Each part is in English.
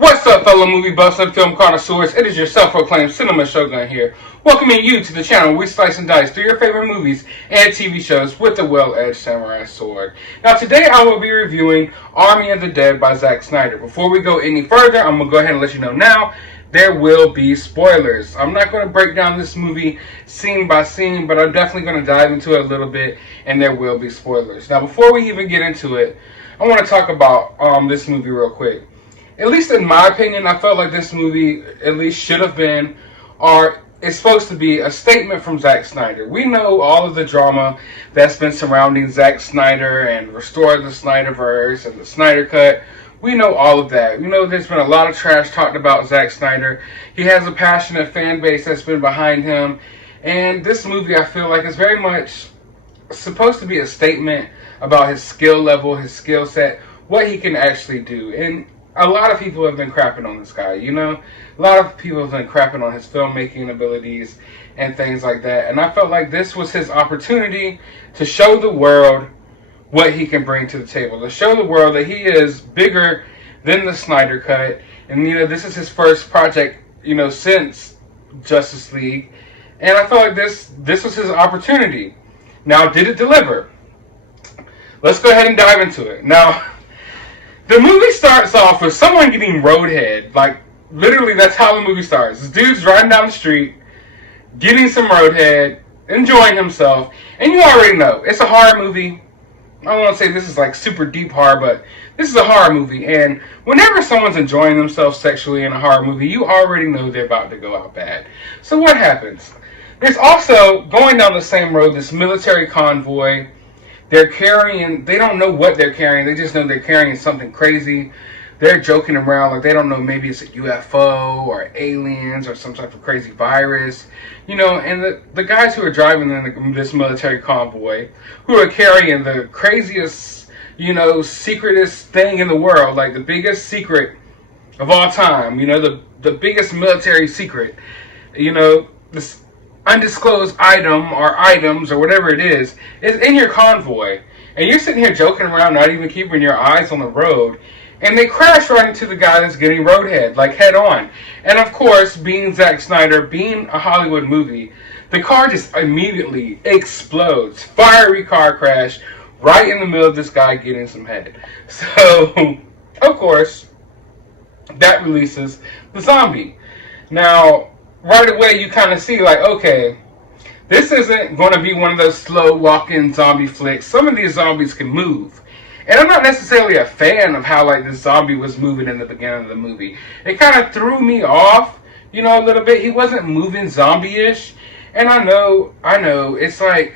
What's up, fellow movie buffs and film connoisseurs? It is your self-proclaimed cinema shogun here, welcoming you to the channel where we slice and dice through your favorite movies and TV shows with the well-edged samurai sword. Now, today I will be reviewing Army of the Dead by Zack Snyder. Before we go any further, I'm going to go ahead and let you know now, there will be spoilers. I'm not going to break down this movie scene by scene, but I'm definitely going to dive into it a little bit, and there will be spoilers. Now, before we even get into it, I want to talk about this movie real quick. At least in my opinion, I felt like this movie at least should have been, or it's supposed to be, a statement from Zack Snyder. We know all of the drama that's been surrounding Zack Snyder and Restore the Snyderverse and the Snyder Cut. We know all of that. We know there's been a lot of trash talked about Zack Snyder. He has a passionate fan base that's been behind him. And this movie, I feel like, is very much supposed to be a statement about his skill level, his skill set, what he can actually do. And a lot of people have been crapping on this guy, you know? A lot of people have been crapping on his filmmaking abilities and things like that. And I felt like this was his opportunity to show the world what he can bring to the table. To show the world that he is bigger than the Snyder Cut. And, you know, this is his first project, you know, since Justice League. And I felt like this was his opportunity. Now, did it deliver? Let's go ahead and dive into it. Now, the movie starts off with someone getting roadhead. Like, literally, that's how the movie starts. This dude's riding down the street, getting some roadhead, enjoying himself. And you already know, it's a horror movie. I don't want to say this is like super deep horror, but this is a horror movie. And whenever someone's enjoying themselves sexually in a horror movie, you already know they're about to go out bad. So what happens? There's also, going down the same road, this military convoy. They're carrying, they don't know what they're carrying, they just know they're carrying something crazy. They're joking around like they don't know, maybe it's a UFO or aliens or some type of crazy virus. You know, and the guys who are driving in this military convoy, who are carrying the craziest, you know, secretest thing in the world, like the biggest secret of all time, you know, the biggest military secret, you know, this undisclosed item or items or whatever it is in your convoy, and you're sitting here joking around, not even keeping your eyes on the road, and they crash right into the guy that's getting roadhead, like head on. And of course, being Zack Snyder, being a Hollywood movie, the car just immediately explodes. Fiery car crash right in the middle of this guy getting some head. So, of course, that releases the zombie. Now, right away, you kind of see, like, okay, this isn't going to be one of those slow walking zombie flicks. Some of these zombies can move. And I'm not necessarily a fan of how, like, this zombie was moving in the beginning of the movie. It kind of threw me off, you know, a little bit. He wasn't moving zombie-ish. And I know, it's like,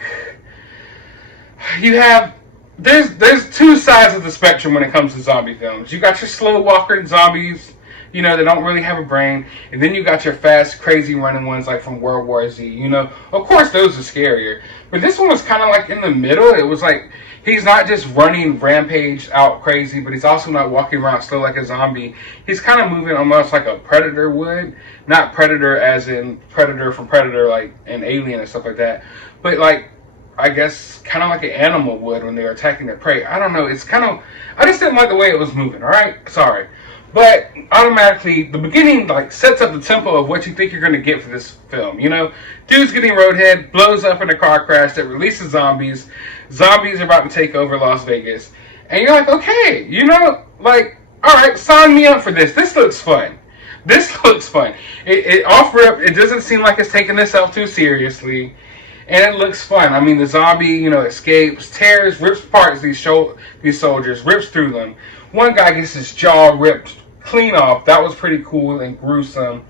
you have, there's two sides of the spectrum when it comes to zombie films. You got your slow walker zombies, you know, they don't really have a brain. And then you got your fast, crazy running ones like from World War Z, you know. Of course, those are scarier. But this one was kind of like in the middle. It was like, he's not just running rampage out crazy, but he's also not walking around slow like a zombie. He's kind of moving almost like a predator would. Not predator as in predator from Predator, like an alien and stuff like that. But like, I guess, kind of like an animal would when they're attacking their prey. I don't know. It's kind of, I just didn't like the way it was moving, alright? Sorry. But automatically, the beginning like sets up the tempo of what you think you're going to get for this film. You know, dude's getting roadhead, blows up in a car crash that releases zombies. Zombies are about to take over Las Vegas. And you're like, okay, you know, like, all right, sign me up for this. This looks fun. This looks fun. It doesn't seem like it's taking itself too seriously. And it looks fun. I mean, the zombie, you know, escapes, tears, rips apart these soldiers, rips through them. One guy gets his jaw ripped clean off. That was pretty cool and gruesome.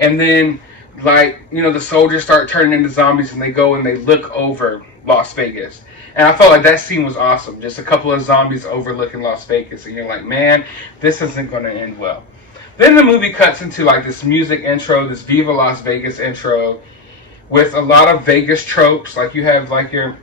And then, like, you know, the soldiers start turning into zombies and they go and they look over Las Vegas. And I felt like that scene was awesome. Just a couple of zombies overlooking Las Vegas. And you're like, man, this isn't going to end well. Then the movie cuts into, like, this music intro, this Viva Las Vegas intro, with a lot of Vegas tropes. Like, you have, like, your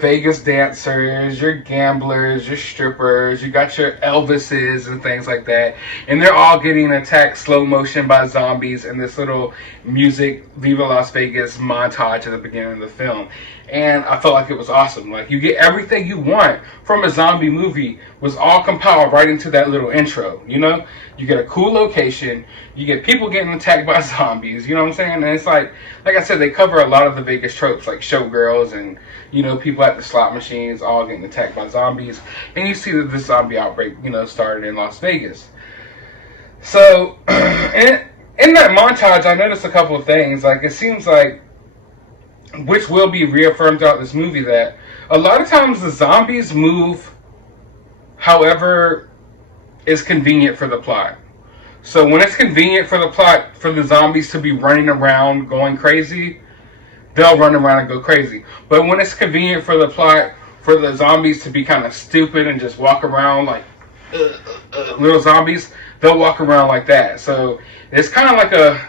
Vegas dancers, your gamblers, your strippers, you got your Elvises and things like that. And they're all getting attacked slow motion by zombies in this little music Viva Las Vegas montage at the beginning of the film. And I felt like it was awesome. Like, you get everything you want from a zombie movie was all compiled right into that little intro, you know? You get a cool location, you get people getting attacked by zombies, you know what I'm saying? And it's like I said, they cover a lot of the Vegas tropes, like showgirls and, you know, people at the slot machines all getting attacked by zombies. And you see that this zombie outbreak, you know, started in Las Vegas. So, in that montage, I noticed a couple of things. Like, it seems like, which will be reaffirmed throughout this movie, that a lot of times the zombies move however is convenient for the plot. So when it's convenient for the plot for the zombies to be running around going crazy, they'll run around and go crazy. But when it's convenient for the plot for the zombies to be kind of stupid and just walk around like little zombies, they'll walk around like that. So it's kind of like a,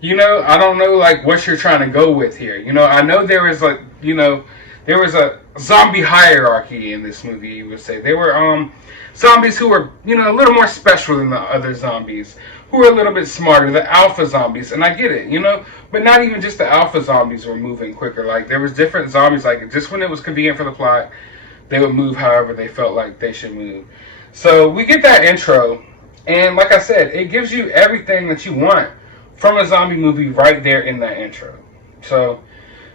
you know, I don't know like what you're trying to go with here. You know, I know there was like, you know, there was a zombie hierarchy in this movie, you would say. They were zombies who were, you know, a little more special than the other zombies, who were a little bit smarter, the alpha zombies, and I get it, you know, but not even just the alpha zombies were moving quicker. Like, there was different zombies, like, just when it was convenient for the plot, they would move however they felt like they should move. So we get that intro, and like I said, it gives you everything that you want from a zombie movie right there in that intro. So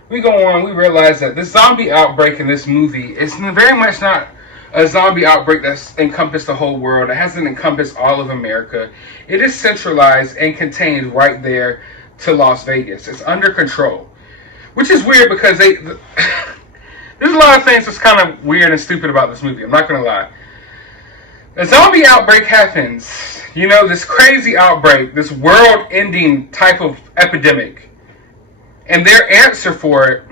we go on, we realize that this zombie outbreak in this movie is very much not a zombie outbreak that's encompassed the whole world. It hasn't encompassed all of America. It is centralized and contained right there to Las Vegas. It's under control, which is weird because there's a lot of things that's kind of weird and stupid about this movie. I'm not going to lie. A zombie outbreak happens, you know, this crazy outbreak, this world-ending type of epidemic. And their answer for it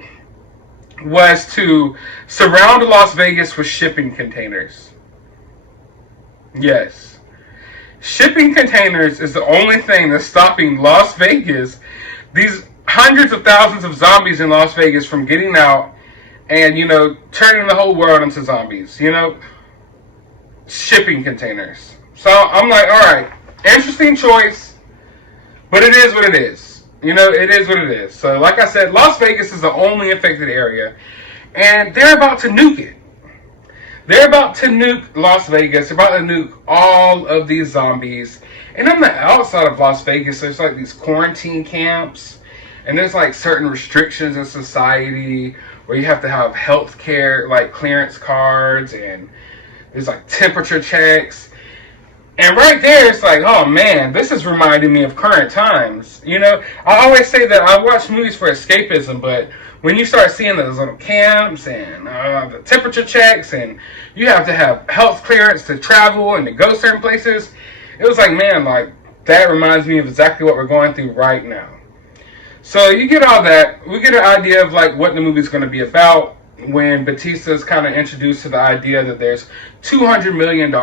was to surround Las Vegas with shipping containers. Yes. Shipping containers is the only thing that's stopping Las Vegas, these hundreds of thousands of zombies in Las Vegas, from getting out and, you know, turning the whole world into zombies, you know? Shipping containers. So I'm like, alright, interesting choice, but it is what it is. You know, it is what it is. So, like I said, Las Vegas is the only infected area, and they're about to nuke it. They're about to nuke Las Vegas. They're about to nuke all of these zombies. And on the outside of Las Vegas, there's like these quarantine camps, and there's like certain restrictions in society where you have to have health care, like clearance cards, and there's like temperature checks. And right there, it's like, oh man, this is reminding me of current times. You know, I always say that I watch movies for escapism, but when you start seeing those little camps and the temperature checks, and you have to have health clearance to travel and to go certain places, it was like, man, like, that reminds me of exactly what we're going through right now. So you get all that. We get an idea of like what the movie's going to be about when Bautista's kind of introduced to the idea that there's $200 million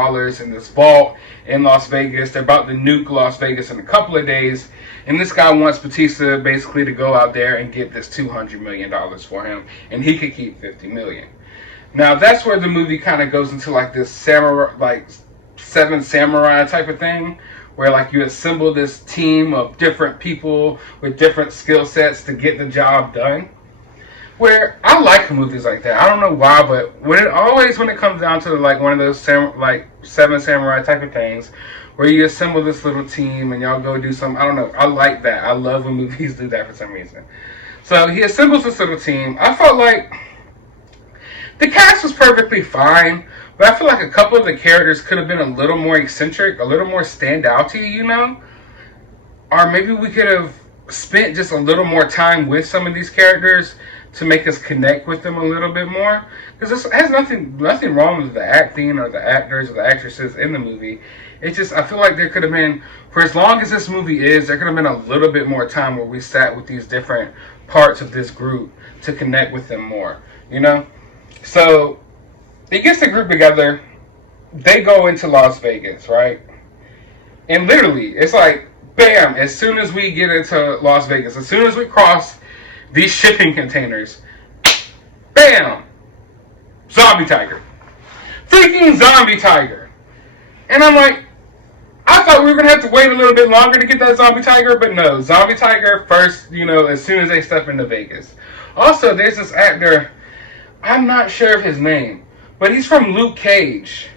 in this vault in Las Vegas. They're about to nuke Las Vegas in a couple of days. And this guy wants Bautista basically to go out there and get this $200 million for him. And he could keep $50 million. Now, that's where the movie kind of goes into like this samurai, like Seven Samurai type of thing, where like you assemble this team of different people with different skill sets to get the job done. Where I like movies like that. I don't know why, but when it comes down to like one of those like Seven Samurai type of things, where you assemble this little team and y'all go do some, I don't know, I like that. I love when movies do that for some reason. So he assembles this little team. I felt like the cast was perfectly fine, but I feel like a couple of the characters could have been a little more eccentric, a little more standouty, you know? Or maybe we could have spent just a little more time with some of these characters to make us connect with them a little bit more. Because it has nothing wrong with the acting or the actors or the actresses in the movie. It's just, I feel like there could have been, for as long as this movie is, there could have been a little bit more time where we sat with these different parts of this group to connect with them more, you know? So, he gets the group together, they go into Las Vegas, right? And literally, it's like, bam, as soon as we get into Las Vegas, as soon as we cross these shipping containers, bam, zombie tiger. Freaking zombie tiger. And I'm like, I thought we were going to have to wait a little bit longer to get that zombie tiger, but no, zombie tiger first, you know, as soon as they step into Vegas. Also, there's this actor, I'm not sure of his name, but he's from Luke Cage.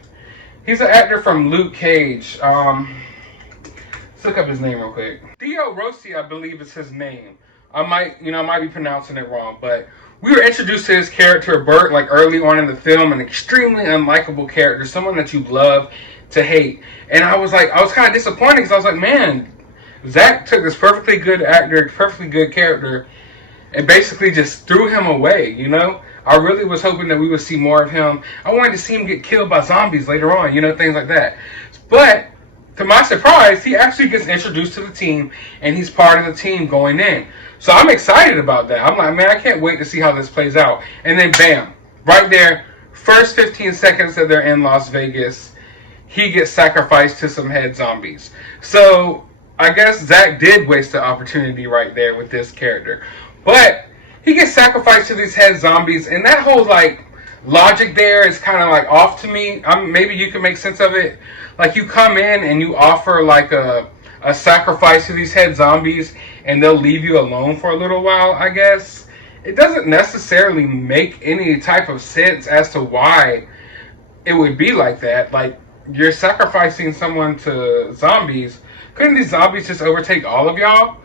He's an actor from Luke Cage. Let's look up his name real quick. Theo Rossi, I believe is his name. I might be pronouncing it wrong, but we were introduced to his character, Bert, like early on in the film, an extremely unlikable character, someone that you love to hate. And I was kind of disappointed because I was like, man, Zack took this perfectly good actor, perfectly good character, and basically just threw him away, you know? I really was hoping that we would see more of him. I wanted to see him get killed by zombies later on, you know, things like that. But to my surprise, he actually gets introduced to the team, and he's part of the team going in. So I'm excited about that. I'm like, man, I can't wait to see how this plays out. And then, bam, right there, first 15 seconds that they're in Las Vegas, he gets sacrificed to some head zombies. So I guess Zack did waste the opportunity right there with this character. But he gets sacrificed to these head zombies, and that whole, like, logic there is kind of, like, off to me. Maybe you can make sense of it. Like, you come in and you offer, like, a sacrifice to these head zombies, and they'll leave you alone for a little while, I guess. It doesn't necessarily make any type of sense as to why it would be like that. Like, you're sacrificing someone to zombies. Couldn't these zombies just overtake all of y'all?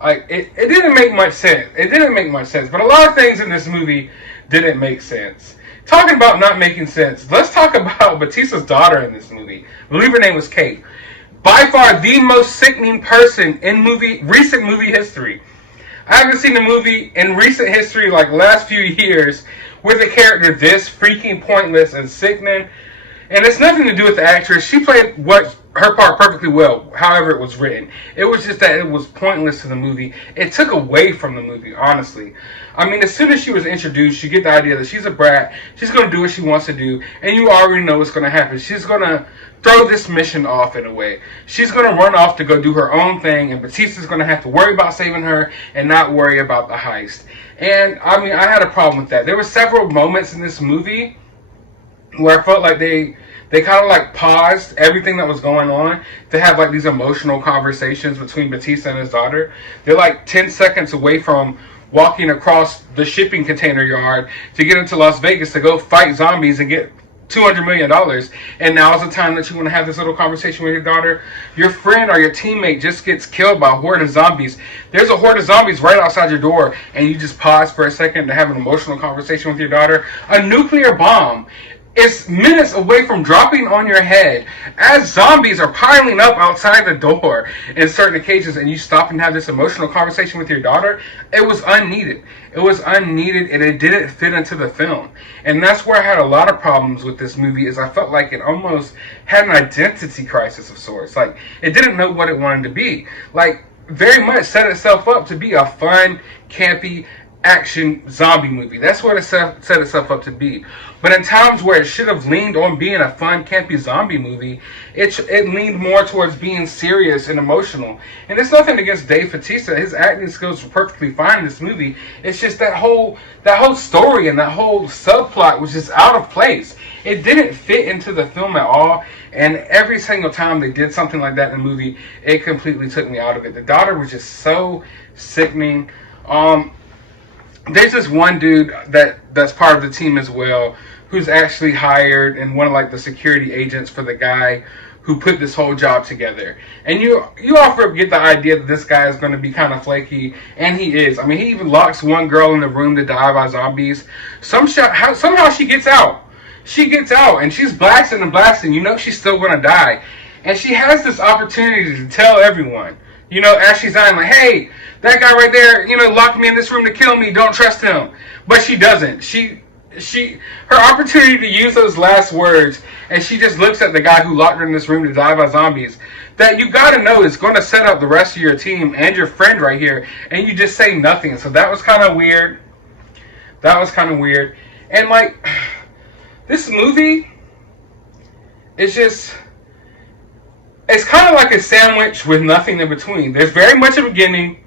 Like, it didn't make much sense. It didn't make much sense. But a lot of things in this movie didn't make sense. Talking about not making sense, let's talk about Bautista's daughter in this movie. I believe her name was Kate. By far the most sickening person in recent movie history. I haven't seen a movie in recent history, like last few years, with a character this freaking pointless and sickening. And it's nothing to do with the actress. She played her part perfectly well, however it was written. It was just that it was pointless to the movie. It took away from the movie, honestly. I mean, as soon as she was introduced, you get the idea that she's a brat. She's going to do what she wants to do, and you already know what's going to happen. She's going to throw this mission off in a way. She's going to run off to go do her own thing, and Bautista's going to have to worry about saving her and not worry about the heist. And, I mean, I had a problem with that. There were several moments in this movie where I felt like they kind of like paused everything that was going on to have like these emotional conversations between Bautista and his daughter. They're like 10 seconds away from walking across the shipping container yard to get into Las Vegas to go fight zombies and get $200 million. And now is the time that you want to have this little conversation with your daughter. Your friend or your teammate just gets killed by a horde of zombies. There's a horde of zombies right outside your door, and you just pause for a second to have an emotional conversation with your daughter. A nuclear bomb is minutes away from dropping on your head as zombies are piling up outside the door in certain occasions, and you stop and have this emotional conversation with your daughter. It was unneeded. It was unneeded, and it didn't fit into the film. And that's where I had a lot of problems with this movie, is I felt like it almost had an identity crisis of sorts. Like, it didn't know what it wanted to be. Like, very much set itself up to be a fun, campy, action zombie movie. That's what it set itself up to be. But in times where it should have leaned on being a fun, campy zombie movie, it leaned more towards being serious and emotional. And it's nothing against Dave Bautista. His acting skills were perfectly fine in this movie. It's just that whole story and that whole subplot was just out of place. It didn't fit into the film at all. And every single time they did something like that in the movie, it completely took me out of it. The daughter was just so sickening. There's this one dude that's part of the team as well, who's actually hired and one of like the security agents for the guy who put this whole job together. And you often get the idea that this guy is going to be kind of flaky, and he is. I mean, he even locks one girl in the room to die by zombies. Somehow she gets out. She gets out, and she's blasting and blasting. You know she's still going to die. And she has this opportunity to tell everyone, you know, as she's dying, like, hey, that guy right there, you know, locked me in this room to kill me. Don't trust him. But she doesn't. Her opportunity to use those last words, and she just looks at the guy who locked her in this room to die by zombies, that you got to know is going to set up the rest of your team and your friend right here, and you just say nothing. So that was kind of weird. And, like, this movie is just... it's kind of like a sandwich with nothing in between. There's very much a beginning,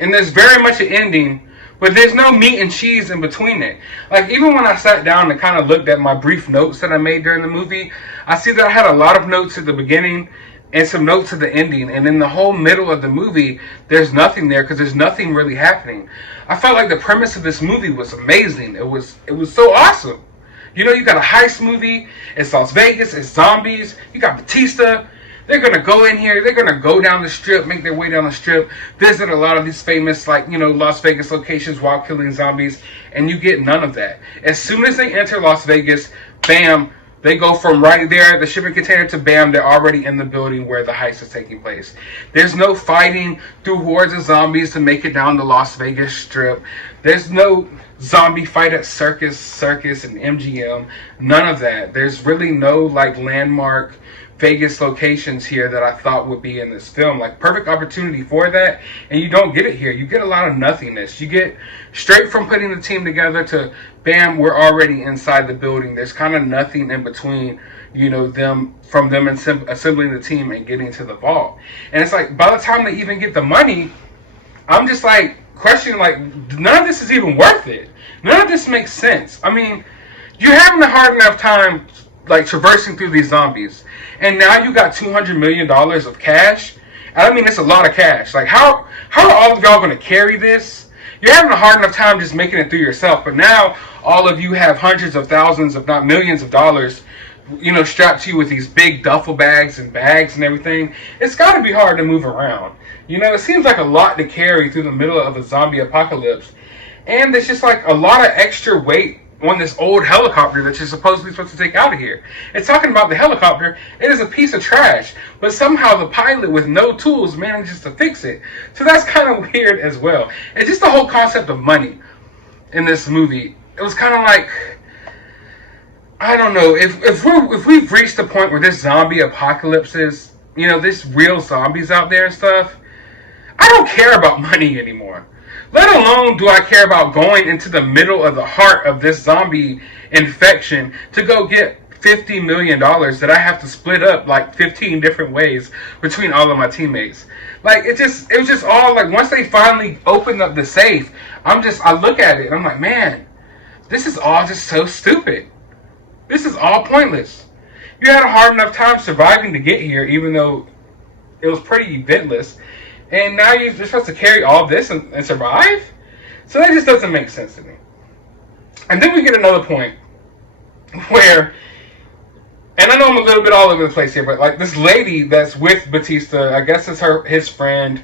and there's very much an ending, but there's no meat and cheese in between it. Like, even when I sat down and kind of looked at my brief notes that I made during the movie, I see that I had a lot of notes at the beginning, and some notes of the ending, and in the whole middle of the movie, there's nothing there because there's nothing really happening. I felt like the premise of this movie was amazing. It was so awesome. You know, you got a heist movie. It's Las Vegas. It's zombies. You got Bautista. They're gonna go in here. They're gonna go down the strip, make their way down the strip, visit a lot of these famous, like, you know, Las Vegas locations while killing zombies, and you get none of that. As soon as they enter Las Vegas, bam. They go from right there, the shipping container, to bam, they're already in the building where the heist is taking place. There's no fighting through hordes of zombies to make it down the Las Vegas Strip. There's no zombie fight at Circus and MGM. None of that. There's really no, like, landmark Vegas locations here that I thought would be in this film. Like, perfect opportunity for that, and you don't get it here. You get a lot of nothingness. You get straight from putting the team together to bam, we're already inside the building. There's kind of nothing in between, you know, them assembling the team and getting to the vault. And it's like, by the time they even get the money, I'm just like questioning, like, none of this is even worth it. None of this makes sense. I mean, you're having a hard enough time, like, traversing through these zombies, and now you got $200 million of cash. I mean, it's a lot of cash. Like, how are all of y'all going to carry this? You're having a hard enough time just making it through yourself, but now all of you have hundreds of thousands, if not millions of dollars, you know, strapped to you with these big duffel bags and everything. It's got to be hard to move around. You know, it seems like a lot to carry through the middle of a zombie apocalypse, and there's just like a lot of extra weight on this old helicopter that you're supposed to take out of here. It's talking about the helicopter. It is a piece of trash, but somehow the pilot with no tools manages to fix it. So that's kind of weird as well. And just the whole concept of money in this movie, it was kind of like, I don't know, if we've reached the point where this zombie apocalypse is, you know, this real zombies out there and stuff, I don't care about money anymore. Let alone do I care about going into the middle of the heart of this zombie infection to go get $50 million that I have to split up like 15 different ways between all of my teammates. Like, it was just all like, once they finally opened up the safe, I look at it and I'm like, man, this is all just so stupid. This is all pointless. You had a hard enough time surviving to get here, even though it was pretty eventless. And now you're supposed to carry all this and survive? So that just doesn't make sense to me. And then we get another point where, and I know I'm a little bit all over the place here, but like this lady that's with Bautista, I guess it's his friend.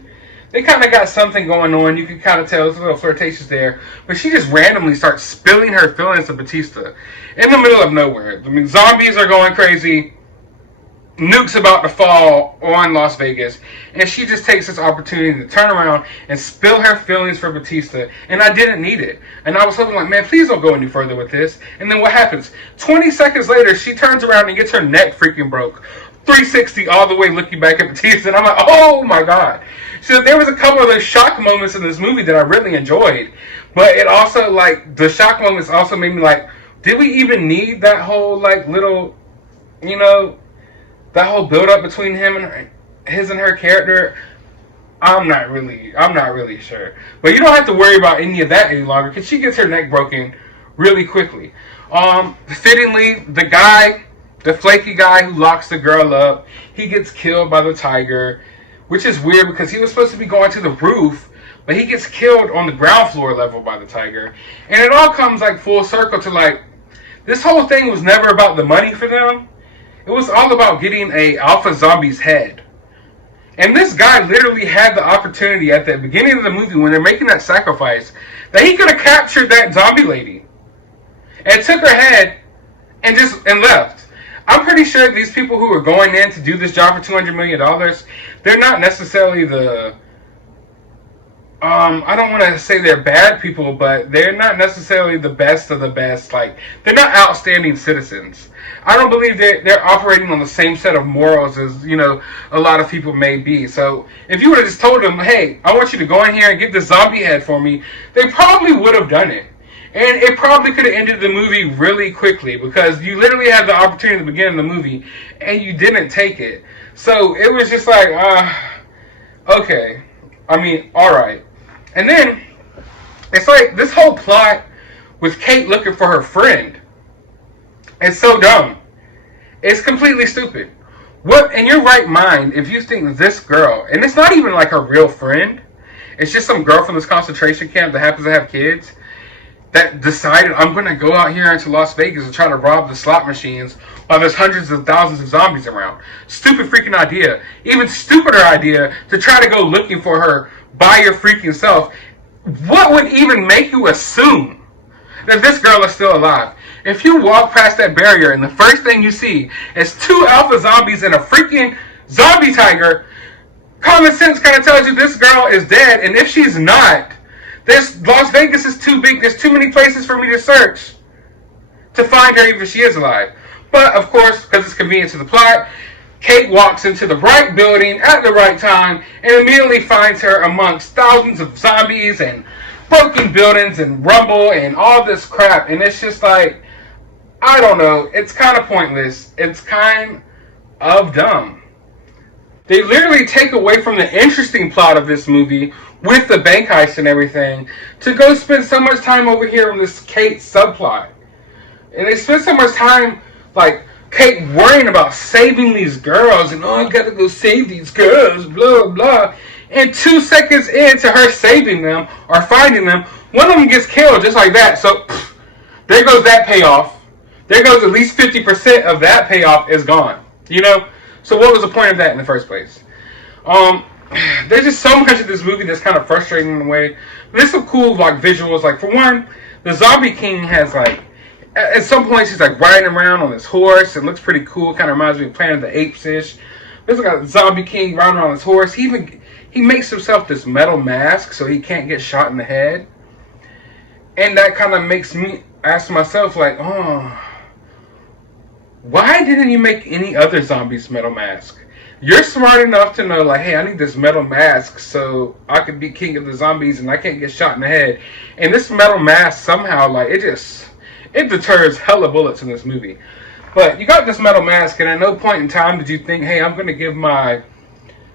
They kind of got something going on. You can kind of tell there's a little flirtatious there. But she just randomly starts spilling her feelings to Bautista in the middle of nowhere. I mean, zombies are going crazy. Nukes about to fall on Las Vegas, and she just takes this opportunity to turn around and spill her feelings for Bautista, and I didn't need it. And I was hoping, like, man, please don't go any further with this. And then what happens? 20 seconds later, she turns around and gets her neck freaking broke. 360 all the way looking back at Bautista, and I'm like, oh my god. So there was a couple of those shock moments in this movie that I really enjoyed, but it also, like, the shock moments also made me like, did we even need that whole, like, little, you know, that whole build-up between his and her character? I'm not really sure. But you don't have to worry about any of that any longer, because she gets her neck broken really quickly. Fittingly, the flaky guy who locks the girl up, he gets killed by the tiger, which is weird because he was supposed to be going to the roof, but he gets killed on the ground floor level by the tiger. And it all comes like full circle to like, this whole thing was never about the money for them. It was all about getting a alpha zombie's head. And this guy literally had the opportunity at the beginning of the movie when they're making that sacrifice that he could have captured that zombie lady and took her head and left. I'm pretty sure these people who are going in to do this job for $200 million, they're not necessarily the, I don't want to say they're bad people, but they're not necessarily the best of the best. Like, they're not outstanding citizens. I don't believe they're operating on the same set of morals as, you know, a lot of people may be. So if you would have just told them, hey, I want you to go in here and get this zombie head for me, they probably would have done it. And it probably could have ended the movie really quickly because you literally had the opportunity at the beginning of the movie and you didn't take it. So it was just like, okay. I mean, alright. And then, it's like this whole plot with Kate looking for her friend. It's so dumb. It's completely stupid. What, in your right mind, if you think this girl, and it's not even like her real friend, it's just some girl from this concentration camp that happens to have kids, that decided, I'm going to go out here into Las Vegas and try to rob the slot machines while there's hundreds of thousands of zombies around. Stupid freaking idea. Even stupider idea to try to go looking for her by your freaking self. What would even make you assume that this girl is still alive? If you walk past that barrier and the first thing you see is 2 alpha zombies and a freaking zombie tiger, common sense kind of tells you this girl is dead, and if she's not, Las Vegas is too big. There's too many places for me to search to find her, even if she is alive. But, of course, because it's convenient to the plot, Kate walks into the right building at the right time and immediately finds her amongst thousands of zombies and broken buildings and rubble and all this crap. And it's just like, I don't know. It's kind of pointless. It's kind of dumb. They literally take away from the interesting plot of this movie with the bank heist and everything to go spend so much time over here on this Kate subplot. And they spend so much time, like, Kate worrying about saving these girls and, oh, I gotta go save these girls, blah, blah. And 2 seconds into her saving them or finding them, one of them gets killed just like that. So, there goes that payoff. There goes at least 50% of that payoff is gone. You know? So what was the point of that in the first place? There's just so much of this movie that's kind of frustrating in a way. But there's some cool like visuals. Like for one, the Zombie King has like, at some points he's like riding around on his horse. It looks pretty cool. Kind of reminds me of Planet of the Apes-ish. There's like a Zombie King riding on his horse. He makes himself this metal mask so he can't get shot in the head. And that kind of makes me ask myself like, oh, why didn't you make any other zombies metal mask? You're smart enough to know, like, hey, I need this metal mask so I can be king of the zombies and I can't get shot in the head. And this metal mask somehow, like, it deters hella bullets in this movie. But you got this metal mask, and at no point in time did you think, hey, I'm going to give my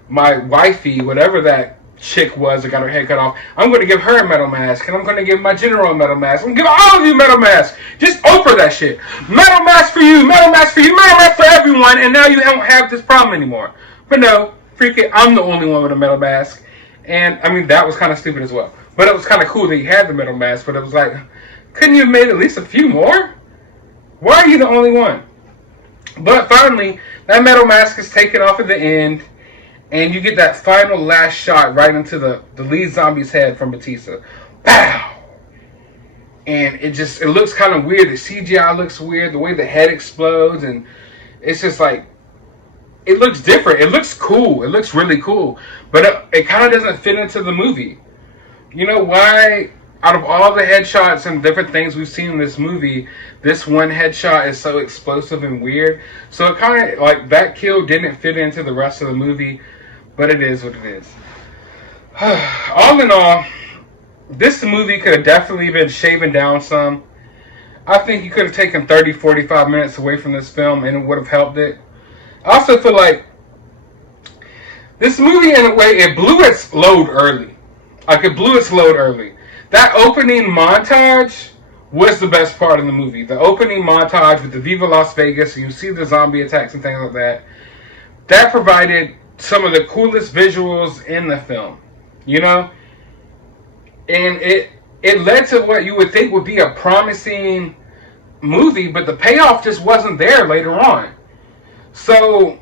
wifey, whatever that chick was that got her head cut off, I'm going to give her a metal mask, and I'm going to give my general a metal mask. I'm going to give all of you metal masks. Just Oprah that shit. Metal mask for you, metal mask for you, metal mask for everyone, and now you don't have this problem anymore. But no, freaking, I'm the only one with a metal mask. And, I mean, that was kind of stupid as well. But it was kind of cool that he had the metal mask, but it was like, couldn't you have made at least a few more? Why are you the only one? But finally, that metal mask is taken off at the end, and you get that final last shot right into the lead zombie's head from Bautista. Pow! And it looks kind of weird. The CGI looks weird. The way the head explodes, and it's just like, it looks different. It looks cool. It looks really cool. But it kind of doesn't fit into the movie. You know why? Out of all the headshots and different things we've seen in this movie, this one headshot is so explosive and weird. So it kind of, like, that kill didn't fit into the rest of the movie. But it is what it is. All in all, this movie could have definitely been shaven down some. I think you could have taken 30, 45 minutes away from this film and it would have helped it. I also feel like this movie, in a way, it blew its load early. Like, it blew its load early. That opening montage was the best part of the movie. The opening montage with the Viva Las Vegas, and you see the zombie attacks and things like that. That provided some of the coolest visuals in the film, you know? And it led to what you would think would be a promising movie, but the payoff just wasn't there later on. So,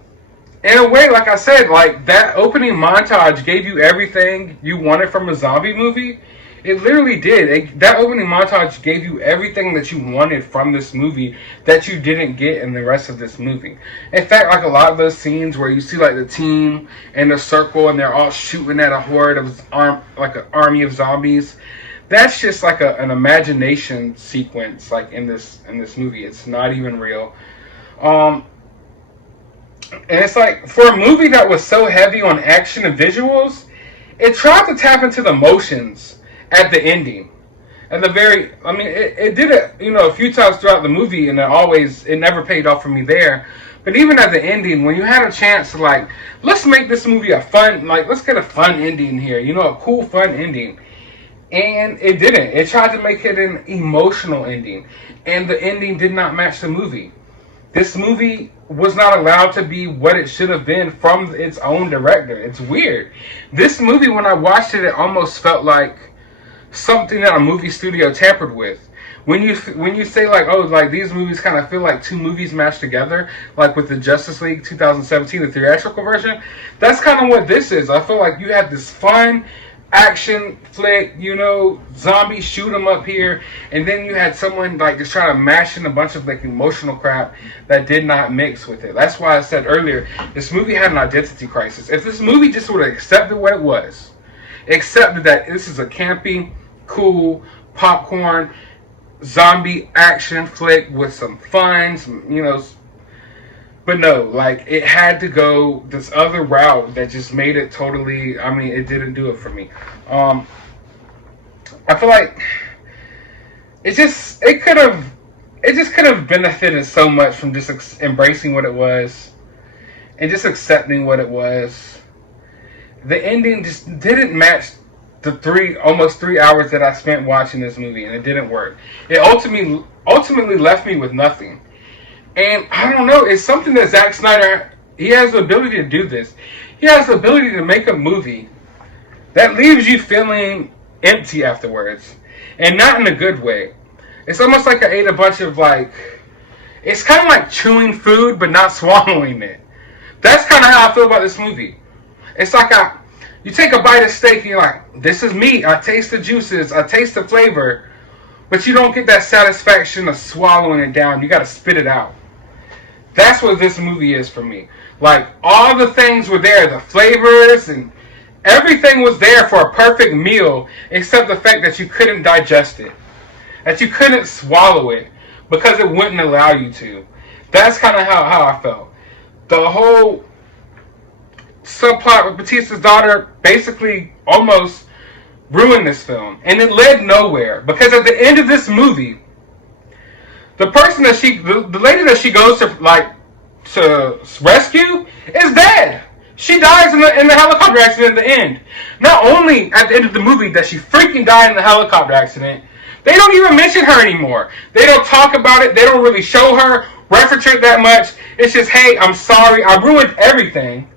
in a way, like I said, like, that opening montage gave you everything you wanted from a zombie movie. It literally did. That opening montage gave you everything that you wanted from this movie that you didn't get in the rest of this movie. In fact, like a lot of those scenes where you see like the team in a circle and they're all shooting at a horde of like an army of zombies, that's just like an imagination sequence. Like in this movie, it's not even real. And it's like, for a movie that was so heavy on action and visuals, it tried to tap into the emotions at the ending. At the very, I mean, it did it, you know, a few times throughout the movie, and it never paid off for me there. But even at the ending, when you had a chance to, like, let's make this movie a fun, like, let's get a fun ending here, you know, a cool, fun ending. And it didn't. It tried to make it an emotional ending. And the ending did not match the movie. this movie was not allowed to be what it should have been from its own director. It's weird. This movie, when I watched it, it almost felt like something that a movie studio tampered with. When you say like, oh, like these movies kind of feel like two movies mashed together, like with the Justice League 2017, the theatrical version, that's kind of what this is. I feel like you had this fun action flick, you know, zombie shoot 'em up here, and then you had someone like just trying to mash in a bunch of like emotional crap that did not mix with it. That's why I said earlier, this movie had an identity crisis. If this movie just would have accepted what it was, accepted that this is a campy, cool, popcorn, zombie action flick with some fun, some, you know, but no, like it had to go this other route that just made it totally, I mean, it didn't do it for me. I feel like it just could have benefited so much from just embracing what it was and just accepting what it was. The ending just didn't match the almost 3 hours that I spent watching this movie, and it didn't work. It ultimately left me with nothing. And I don't know, it's something that Zack Snyder, he has the ability to do this. He has the ability to make a movie that leaves you feeling empty afterwards, and not in a good way. It's almost like I ate a bunch of like, it's kind of like chewing food but not swallowing it. That's kind of how I feel about this movie. It's like you take a bite of steak and you're like, this is meat. I taste the juices. I taste the flavor. But you don't get that satisfaction of swallowing it down. You got to spit it out. That's what this movie is for me. Like, all the things were there. The flavors and everything was there for a perfect meal, except the fact that you couldn't digest it. That you couldn't swallow it because it wouldn't allow you to. That's kind of how I felt. The whole subplot with Bautista's daughter basically almost ruined this film, and it led nowhere, because at the end of this movie, the person that the lady that she goes to rescue is dead. She dies in the helicopter accident at the end. Not only at the end of the movie does she freaking die in the helicopter accident, they don't even mention her anymore. They don't talk about it. They don't really show her, reference her that much. It's just, hey, I'm sorry, I ruined everything.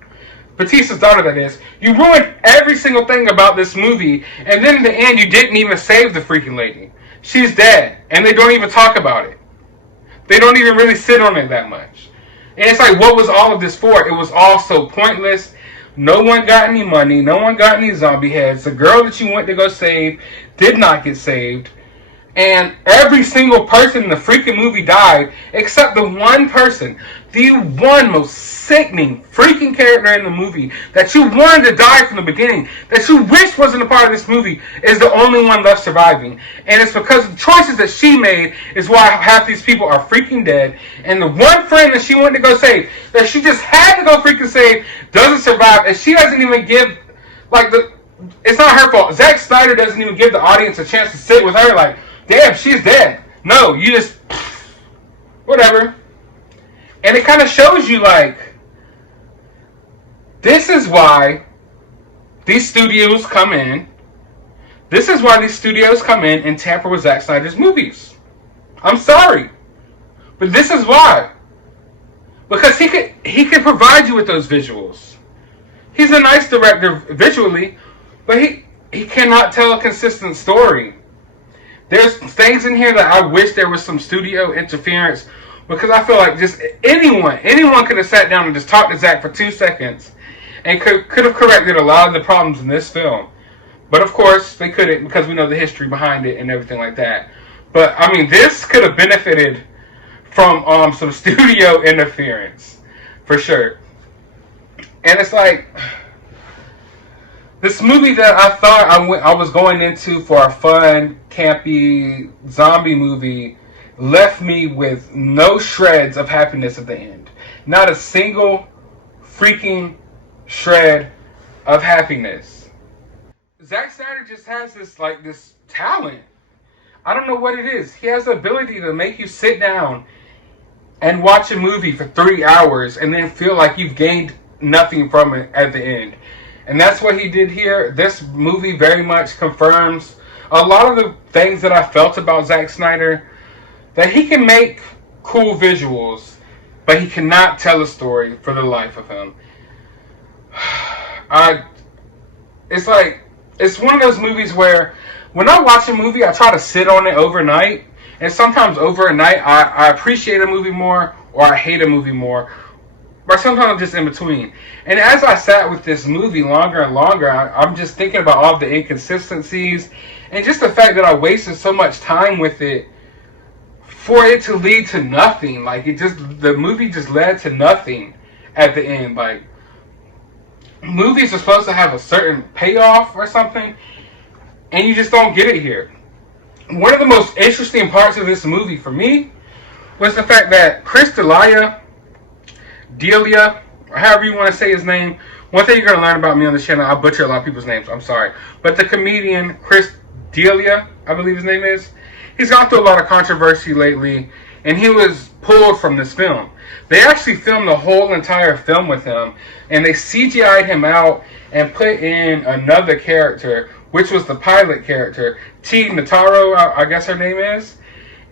Bautista's daughter, that is. You ruined every single thing about this movie, and then in the end, you didn't even save the freaking lady. She's dead, and they don't even talk about it. They don't even really sit on it that much. And it's like, what was all of this for? It was all so pointless. No one got any money. No one got any zombie heads. The girl that you went to go save did not get saved. And every single person in the freaking movie died, except the one person, the one most sickening freaking character in the movie that you wanted to die from the beginning, that you wished wasn't a part of this movie, is the only one left surviving. And it's because of the choices that she made is why half these people are freaking dead. And the one friend that she went to go save, that she just had to go freaking save, doesn't survive, and she doesn't even give, it's not her fault. Zack Snyder doesn't even give the audience a chance to sit with her like, damn, she's dead. No, you just, whatever. And it kind of shows you, like, this is why these studios come in. This is why these studios come in and tamper with Zack Snyder's movies. I'm sorry. But this is why. Because he can provide you with those visuals. He's a nice director visually, but he cannot tell a consistent story. There's things in here that I wish there was some studio interference, because I feel like just anyone could have sat down and just talked to Zack for 2 seconds and could have corrected a lot of the problems in this film. But of course, they couldn't, because we know the history behind it and everything like that. But, I mean, this could have benefited from some studio interference, for sure. And it's like, this movie that I thought I was going into for a fun, campy zombie movie left me with no shreds of happiness at the end. Not a single freaking shred of happiness. Zack Snyder just has this talent. I don't know what it is. He has the ability to make you sit down and watch a movie for 3 hours and then feel like you've gained nothing from it at the end. And that's what he did here. This movie very much confirms a lot of the things that I felt about Zack Snyder. That he can make cool visuals. but he cannot tell a story for the life of him. It's like, it's one of those movies where when I watch a movie, I try to sit on it overnight, and sometimes overnight I appreciate a movie more, or I hate a movie more, or sometimes I'm just in between. And as I sat with this movie longer and longer, I'm just thinking about all the inconsistencies, and just the fact that I wasted so much time with it for it to lead to nothing. Like, the movie just led to nothing at the end. Like, movies are supposed to have a certain payoff or something, and you just don't get it here. One of the most interesting parts of this movie for me was the fact that Chris D'Elia, or however you want to say his name. One thing you're going to learn about me on this channel, I butcher a lot of people's names, I'm sorry. But the comedian Chris D'Elia, I believe his name is, he's gone through a lot of controversy lately, and he was pulled from this film. They actually filmed the whole entire film with him, and they CGI'd him out and put in another character, which was the pilot character, Tig Notaro, I guess her name is.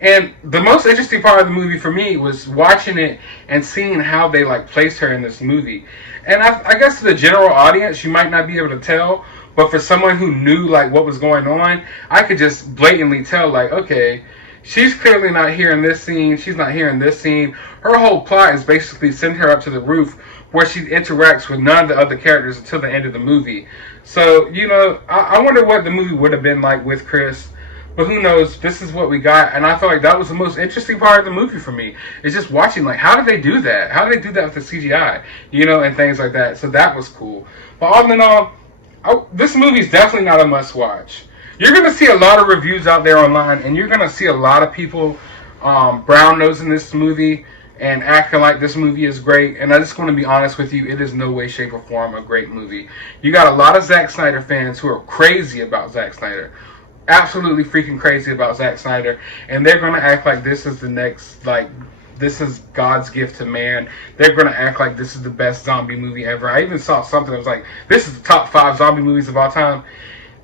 And the most interesting part of the movie for me was watching it and seeing how they placed her in this movie. And I guess to the general audience, you might not be able to tell, but for someone who knew what was going on, I could just blatantly tell, okay, she's clearly not here in this scene, she's not here in this scene. Her whole plot is basically send her up to the roof where she interacts with none of the other characters until the end of the movie. So, I wonder what the movie would have been like with Chris. But who knows? This is what we got, and I felt like that was the most interesting part of the movie for me. It's just watching, how did they do that? How did they do that with the CGI? And things like that. So that was cool. But all in all, this movie is definitely not a must-watch. You're going to see a lot of reviews out there online, and you're going to see a lot of people brown-nosing this movie and acting like this movie is great. And I'm just going to be honest with you, it is no way, shape, or form a great movie. You got a lot of Zack Snyder fans who are crazy about Zack Snyder. Absolutely freaking crazy about Zack Snyder, and they're going to act like this is the next, this is God's gift to man. They're going to act like this is the best zombie movie ever. I even saw something that was like, this is the top 5 zombie movies of all time.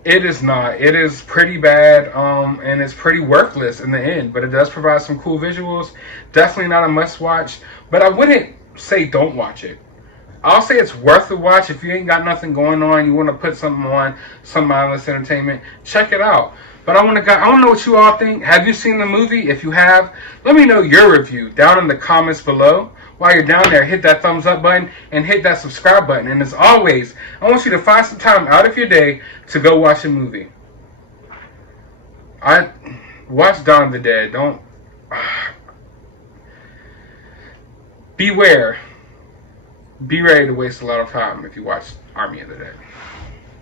It is not. It is pretty bad, and it's pretty worthless in the end, but it does provide some cool visuals. Definitely not a must-watch, but I wouldn't say don't watch it. I'll say it's worth the watch. If you ain't got nothing going on, you want to put something on, some mindless entertainment, check it out. But I want to know what you all think. Have you seen the movie? If you have, let me know your review down in the comments below. While you're down there, hit that thumbs up button and hit that subscribe button. And as always, I want you to find some time out of your day to go watch a movie. Watch Dawn of the Dead. Don't... Beware. Be ready to waste a lot of time if you watch Army of the Dead.